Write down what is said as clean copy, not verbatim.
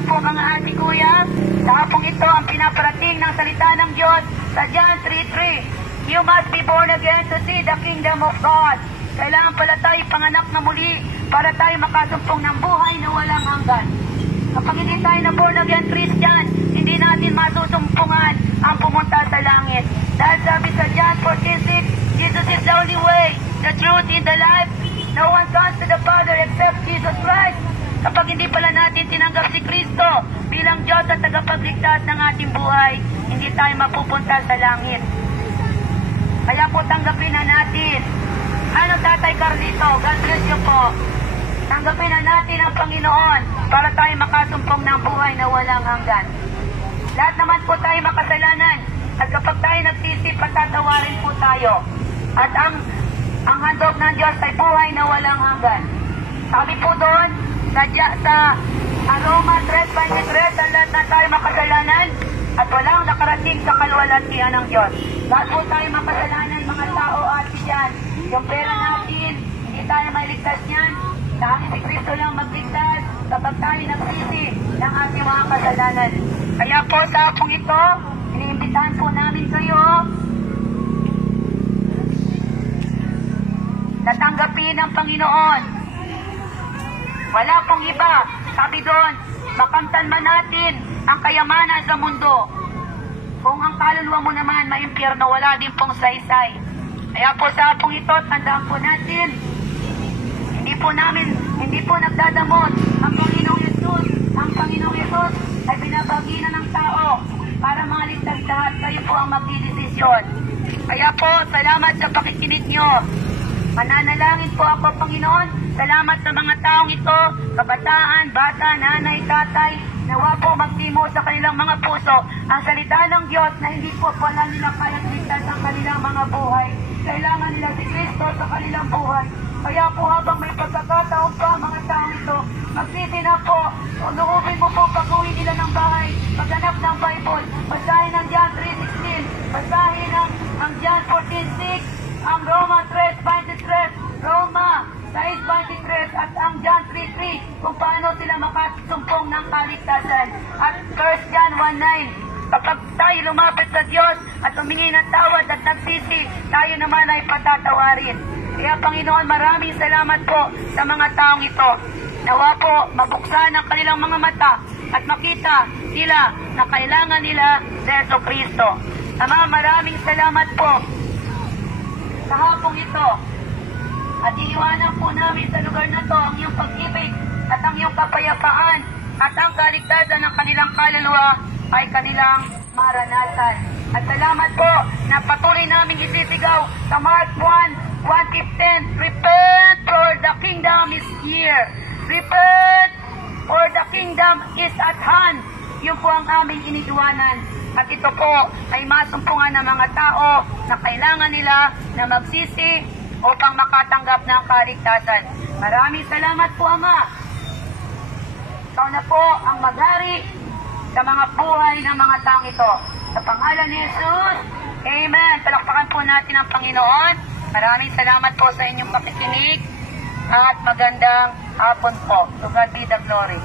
lang po mga ate kuya. Sa hapong ito ang pinaparating ng salita ng Diyos sa John 3:3. You must be born again to see the kingdom of God. Kailangan pala tayo panganak na muli para tayo makasumpong ng buhay na walang hanggan. Kapag hindi tayo na born again Christian, hindi natin masusumpungan ang pumunta sa langit. Dahil sabi sa John 14:6, Jesus is the only way, the truth, and the life. No one comes to the Father except Jesus Christ. Kapag hindi pala natin tinanggap si Kristo bilang Diyos at tagapagligtas ng ating buhay, hindi tayo mapupunta sa langit. Kaya po tanggapin na natin. Ano Tatay Carlito? God bless you po. Tanggapin na natin ang Panginoon para tayo makasumpong ng buhay na walang hanggan. Lahat naman po tayo makasalanan. At kapag tayo nagsisi, patatawarin po tayo. At ang handog ng Diyos ay buhay na walang hanggan. Sabi po doon, sa Roma 3:23, ang lahat na tayo makasalanan at walang nakarating sa kalwalhatian ng Diyos. Lahat po tayo makasalanan, mga tao at dyan. Yung pera natin, hindi tayo mailigtas yan. Dahil si Kristo lang magligtas kapag tayo nagsisi ng ating mga kasalanan. Kaya po sa hapong ito, iniimbitahan po namin kayo na tanggapin ng Panginoon. Wala pong iba. Sabi doon, makamtan man natin ang kayamanan sa mundo. Kung ang kaluluwa mo naman maimpyerno, wala din pong saysay. Kaya po sa hapong ito, tandaan po natin, hindi po nagdadamot ang Panginoong Yesus. Ang Panginoong Yesus ay binabagi na ng tao para maligtas lahat. Kayo po ang magdidesisyon. Kaya po, salamat sa pakikinig nyo. Mananalangin po ako, Panginoon. Salamat sa mga taong ito, kabataan, bata, nanay, tatay, nawa po magtimo sa kanilang mga puso ang salita ng Diyos na hindi po pala nila kayang ligtas ang kanilang mga buhay. Kailangan nila si Kristo sa kanilang buhay. Kaya po habang may pagkakataon pa mga taong ito, magsisi na po, luubin mo po pag-uwi nila ng bahay, maghanap ng Bible, basahin ang John 3:16, basahin ang John 14:6, ang Roma 3:23, Roma 6:23 at ang John 3:3 kung paano sila makasumpong ng kaligtasan. At 1 John 1:9, kapag tayo lumapit sa Diyos at humingi ng tawad at nagsisi, tayo naman ay patatawarin. Kaya Panginoon, maraming salamat po sa mga taong ito. Nawa po mabuksan ang kanilang mga mata at makita sila na kailangan nila sa Yesu Kristo. Ama, maraming salamat po sa hapong ito. At iiwanan po namin sa lugar na to ang iyong pag-ibig at ang iyong kapayapaan at ang kaligtasan ng kanilang kaluluwa ay kanilang maranasan. At salamat po na patuloy namin isisigaw sa Mark 1:1-10, repent for the kingdom is here. Repent for the kingdom is at hand. Yun po ang aming iniiwanan. At ito po ay masumpungan ng mga tao na kailangan nila na magsisi upang makatanggap ng kaligtasan. Maraming salamat po, Ama. Ikaw na po ang maghari sa mga buhay ng mga taong ito. Sa pangalan ni Jesus, Amen. Palakpakan po natin ang Panginoon. Maraming salamat po sa inyong pakikinig at magandang hapon po. To God be the glory.